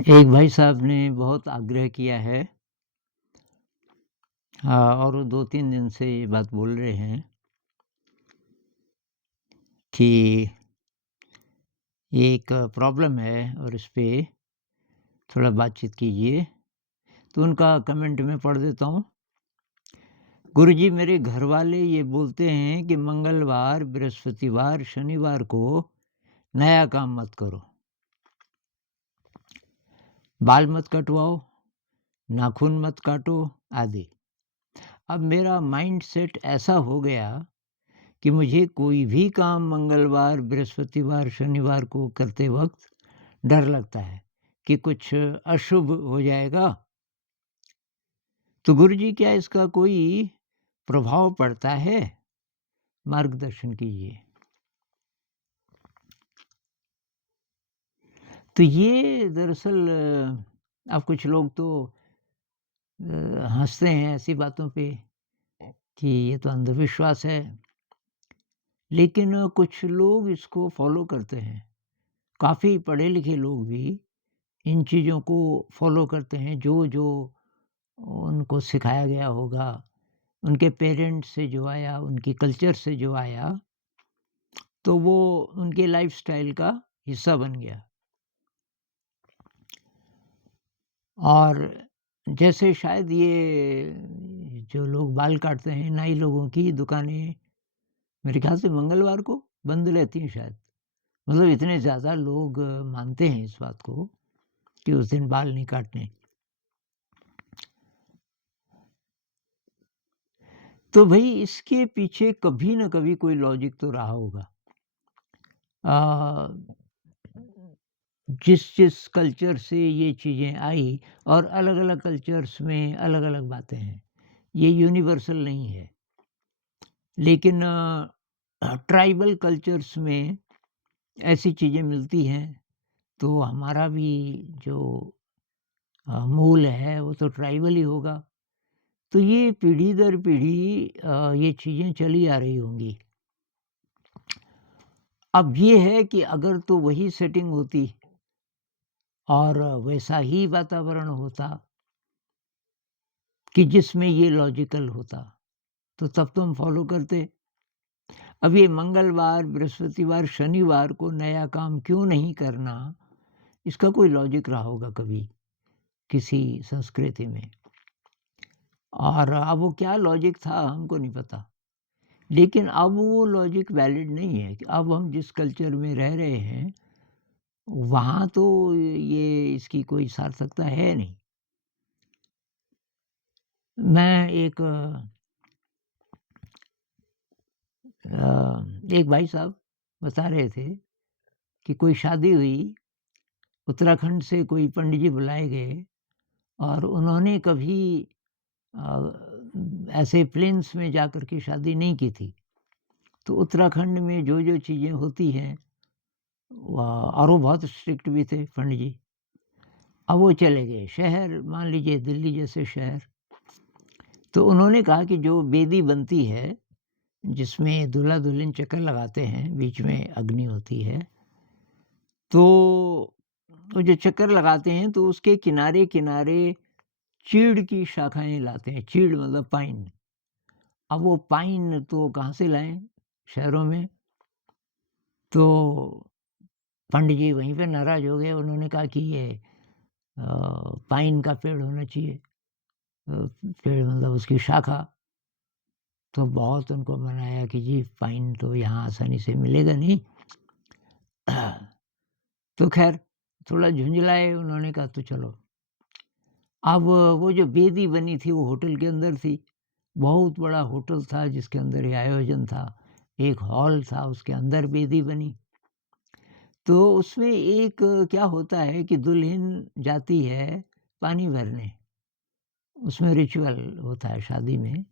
एक भाई साहब ने बहुत आग्रह किया है। हाँ, और वो 2-3 दिन से ये बात बोल रहे हैं कि ये एक प्रॉब्लम है और इस पे थोड़ा बातचीत कीजिए। तो उनका कमेंट मैं पढ़ देता हूँ। गुरुजी, मेरे घरवाले ये बोलते हैं कि मंगलवार, बृहस्पतिवार, शनिवार को नया काम मत करो। बाल मत कटवाओ, नाखून मत काटो आदि। अब मेरा माइंड सेट ऐसा हो गया कि मुझे कोई भी काम मंगलवार, बृहस्पतिवार, शनिवार को करते वक़्त डर लगता है कि कुछ अशुभ हो जाएगा। तो गुरुजी, क्या इसका कोई प्रभाव पड़ता है? मार्गदर्शन कीजिए। तो ये दरअसल अब कुछ लोग तो हँसते हैं ऐसी बातों पे कि ये तो अंधविश्वास है, लेकिन कुछ लोग इसको फ़ॉलो करते हैं। काफ़ी पढ़े-लिखे लोग भी इन चीज़ों को फ़ॉलो करते हैं, जो-जो उनको सिखाया गया होगा, उनके पेरेंट्स से जो आया, उनकी कल्चर से जो आया, तो वो उनके लाइफ़स्टाइल का हिस्सा बन गया। और जैसे शायद ये जो लोग बाल काटते हैं, नाई लोगों की दुकानें मेरे ख़्याल से मंगलवार को बंद रहती हैं शायद। मतलब इतने ज़्यादा लोग मानते हैं इस बात को कि उस दिन बाल नहीं काटने। तो भई इसके पीछे कभी न कभी कोई लॉजिक तो रहा होगा। अ, जिस-जिस कल्चर से ये चीज़ें आई और अलग-अलग कल्चर्स में अलग-अलग बातें हैं। ये यूनिवर्सल नहीं है। लेकिन ट्राइबल कल्चर्स में ऐसी चीज़ें मिलती हैं, तो हमारा भी जो मूल है वो तो ट्राइबल ही होगा। तो ये पीढ़ी दर पीढ़ी ये चीज़ें चली आ रही होंगी। अब ये है कि अगर तो वही सेटिंग होती और वैसा ही वातावरण होता कि जिसमें ये लॉजिकल होता, तो तब तो हम फ़ॉलो करते। अब ये मंगलवार, बृहस्पतिवार, शनिवार को नया काम क्यों नहीं करना, इसका कोई लॉजिक रहा होगा कभी, किसी संस्कृति में। और अब वो क्या लॉजिक था हमको नहीं पता। लेकिन अब वो लॉजिक वैलिड नहीं है कि अब हम जिस कल्चर में रह रहे हैं, वहाँ तो ये इसकी कोई सार्थकता है नहीं। मैं एक भाई साहब बता रहे थे कि कोई शादी हुई, उत्तराखंड से कोई पंडित जी बुलाए गए और उन्होंने कभी ऐसे प्लेन्स में जाकर के शादी नहीं की थी। तो उत्तराखंड में जो-जो चीज़ें होती हैं और वो बहुत स्ट्रिक्ट भी थे पंडित जी। अब वो चले गए शहर, मान लीजिए दिल्ली जैसे शहर। तो उन्होंने कहा कि जो वेदी बनती है, जिसमें दूल्हा-दुल्हन चक्कर लगाते हैं, बीच में अग्नि होती है, तो वो जो चक्कर लगाते हैं तो उसके किनारे-किनारे चीड़ की शाखाएँ लाते हैं, चीड़ मतलब पाइन। अब वो पाइन तो कहाँ से लाएँ शहरों में? तो पंडित जी वहीं पे नाराज़ हो गए, उन्होंने कहा कि ये अ, पाइन का पेड़ होना चाहिए। पेड़ मतलब उसकी शाखा। तो बहुत उनको मनाया कि जी पाइन तो यहाँ आसानी से मिलेगा नहीं। तो ख़ैर थोड़ा झुँझलाए, उन्होंने कहा तो चलो। अब वो जो वेदी बनी थी वो होटल के अंदर थी। बहुत बड़ा होटल था जिसके अंदर ये आयोजन था। एक हॉल था, उसके अंदर वेदी बनी। तो उसमें एक क्या होता है कि दुल्हन जाती है पानी भरने, उसमें रिचुअल होता है शादी में।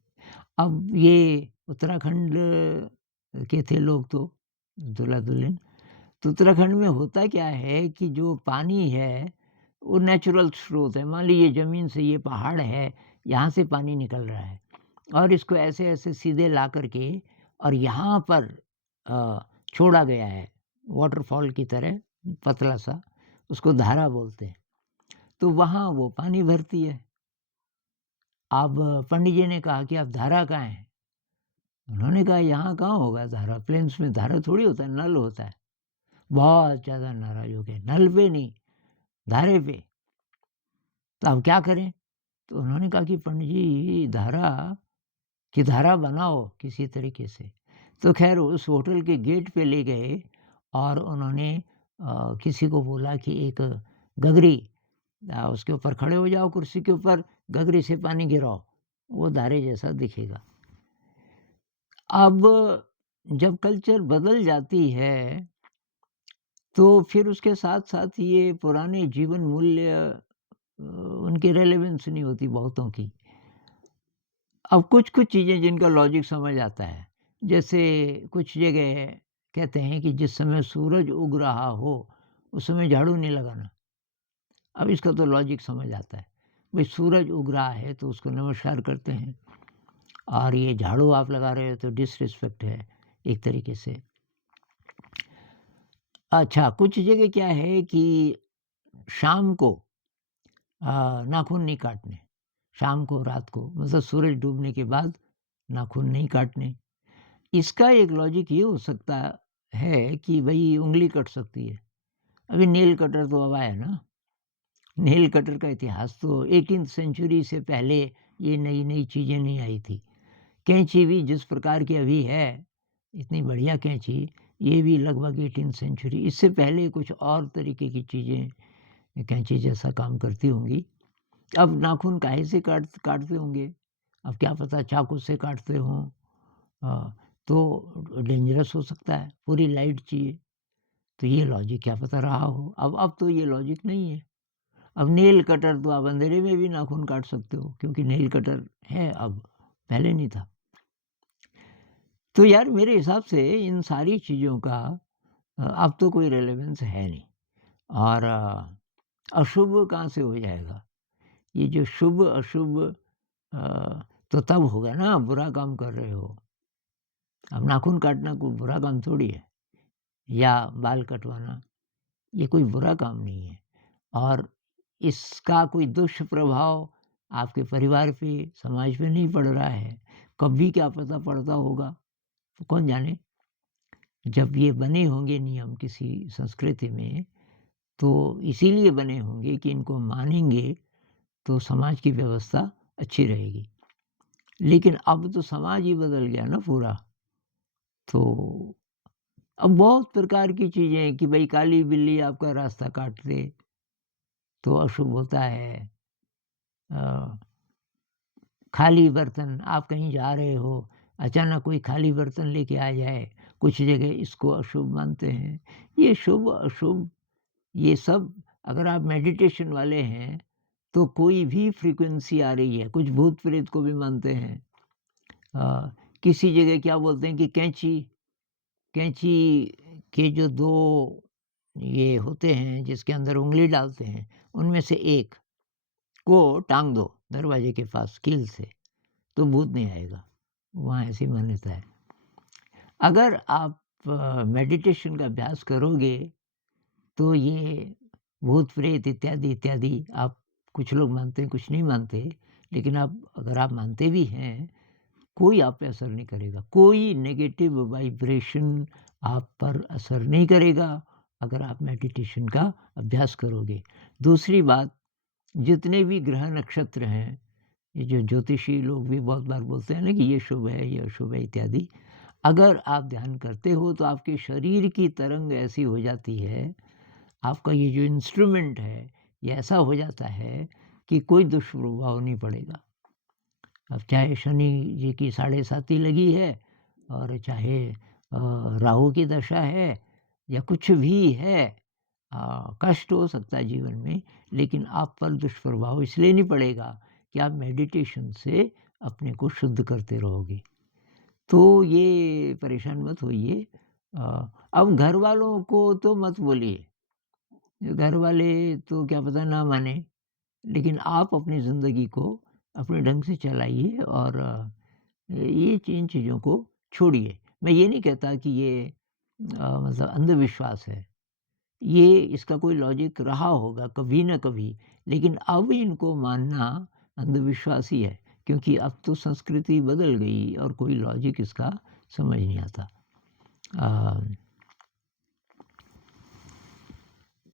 अब ये उत्तराखंड के थे लोग तो, दूल्हा-दुल्हन। तो उत्तराखंड में होता क्या है कि जो पानी है, वो नेचुरल स्रोत है। मान लीजिए ज़मीन से ये पहाड़ है, यहाँ से पानी निकल रहा है और इसको ऐसे-ऐसे सीधे ला कर के और यहाँ पर अ, छोड़ा गया है, वाटरफॉल की तरह पतला-सा, उसको धारा बोलते हैं। तो वहाँ वो पानी भरती है। अब पंडित जी ने कहा कि अब धारा कहाँ है? उन्होंने कहा यहाँ कहाँ होगा धारा, प्लेन्स में धारा थोड़ी होता है, नल होता है। बहुत ज़्यादा नाराज़ हो गए, नल पे नहीं, धारे पे। तो अब क्या करें? तो उन्होंने कहा कि पंडित जी धारा बनाओ किसी तरीके से। तो ख़ैर उस होटल के गेट पे ले गए और उन्होंने किसी को बोला कि एक गगरी उसके ऊपर खड़े हो जाओ कुर्सी के ऊपर, गगरी से पानी गिराओ, वो धारे जैसा दिखेगा। अब जब कल्चर बदल जाती है, तो फिर उसके साथ-साथ ये पुराने जीवन मूल्य उनकी रेलेवेंस नहीं होती बहुतों की। अब कुछ-कुछ चीज़ें जिनका लॉजिक समझ आता है, जैसे कुछ जगह कहते हैं कि जिस समय सूरज उग रहा हो, उस समय झाड़ू नहीं लगाना। अब इसका तो लॉजिक समझ आता है। भई सूरज उग रहा है तो उसको नमस्कार करते हैं और ये झाड़ू आप लगा रहे हो तो डिसरिस्पेक्ट है एक तरीके से। अच्छा, कुछ जगह क्या है कि शाम को नाखून नहीं काटने, शाम को, रात को, मतलब सूरज डूबने के बाद नाखून नहीं काटने। इसका एक लॉजिक ये हो सकता है कि भई उँगली कट सकती है। अभी नेल कटर तो अब आया ना, नेल कटर का इतिहास तो 18th सेंचुरी से पहले ये नई-नई चीज़ें नहीं आई थी। कैंची भी जिस प्रकार की अभी है, इतनी बढ़िया कैंची, ये भी लगभग 18th सेंचुरी, इससे पहले कुछ और तरीके की चीज़ें कैंची जैसा काम करती होंगी। अब नाखून काहे से काटते होंगे? अब क्या पता चाकू से काटते हों। तो डेंजरस हो सकता है, पूरी लाइट चाहिए, तो ये लॉजिक क्या पता रहा हो। अब तो ये लॉजिक नहीं है। अब नेल कटर तो आप अंधेरे में भी नाखून काट सकते हो क्योंकि नेल कटर है अब, पहले नहीं था। तो यार मेरे हिसाब से इन सारी चीज़ों का अब तो कोई रेलेवेंस है नहीं और अशुभ कहाँ से हो जाएगा? ये जो शुभ-अशुभ तो तब होगा ना बुरा काम कर रहे हो। अब नाखून काटना कोई बुरा काम थोड़ी है या बाल कटवाना, ये कोई बुरा काम नहीं है और इसका कोई दुष्प्रभाव आपके परिवार पे, समाज पे नहीं पड़ रहा है। कभी क्या पता पड़ता होगा, तो कौन जाने? जब ये बने होंगे नियम किसी संस्कृति में, तो इसीलिए बने होंगे कि इनको मानेंगे तो समाज की व्यवस्था अच्छी रहेगी। लेकिन अब तो समाज ही बदल गया ना पूरा। तो अब बहुत प्रकार की चीज़ें हैं कि भई काली बिल्ली आपका रास्ता काट दे, तो अशुभ होता है। अ, खाली बर्तन आप कहीं जा रहे हो, अचानक कोई खाली बर्तन लेके आ जाए, कुछ जगह इसको अशुभ मानते हैं। ये शुभ-अशुभ ये सब अगर आप मेडिटेशन वाले हैं, तो कोई भी फ्रीक्वेंसी आ रही है, कुछ भूत-प्रेत को भी मानते हैं। किसी जगह क्या बोलते हैं कि कैंची कैंची के जो 2 ये होते हैं जिसके अंदर उँगली डालते हैं, उनमें से एक को टाँग दो दरवाजे के पास कील से, तो भूत नहीं आएगा। वहाँ ऐसी मान्यता है। अगर आप मेडिटेशन का अभ्यास करोगे, तो ये भूत-प्रेत इत्यादि आप कुछ लोग मानते हैं, कुछ नहीं मानते, लेकिन अगर आप मानते भी हैं, कोई आप पे असर नहीं करेगा। कोई नेगेटिव वाइब्रेशन आप पर असर नहीं करेगा, अगर आप मेडिटेशन का अभ्यास करोगे। दूसरी बात, जितने भी ग्रह नक्षत्र हैं, ये जो ज्योतिषी लोग भी बहुत बार बोलते हैं ना कि ये शुभ है, ये अशुभ है इत्यादि। अगर आप ध्यान करते हो तो आपके शरीर की तरंग ऐसी हो जाती है, आपका ये जो इंस्ट्रूमेंट है, ये ऐसा हो जाता है कि कोई दुष्प्रभाव नहीं पड़ेगा। अब चाहे शनि जी की साढ़े साती लगी है और चाहे राहु की दशा है या कुछ भी है, कष्ट हो सकता है जीवन में, लेकिन आप पर दुष्प्रभाव इसलिए नहीं पड़ेगा कि आप मेडिटेशन से अपने को शुद्ध करते रहोगे। तो ये परेशान मत होइए। अब घर वालों को तो मत बोलिए, घर वाले तो क्या पता ना माने, लेकिन आप अपनी ज़िंदगी को अपने ढंग से चलाइए और ये इन चीज़ों को छोड़िए। मैं ये नहीं कहता कि ये मतलब अंधविश्वास है, ये इसका कोई लॉजिक रहा होगा कभी न कभी, लेकिन अब इनको मानना अंधविश्वास ही है, क्योंकि अब तो संस्कृति बदल गई और कोई लॉजिक इसका समझ नहीं आता।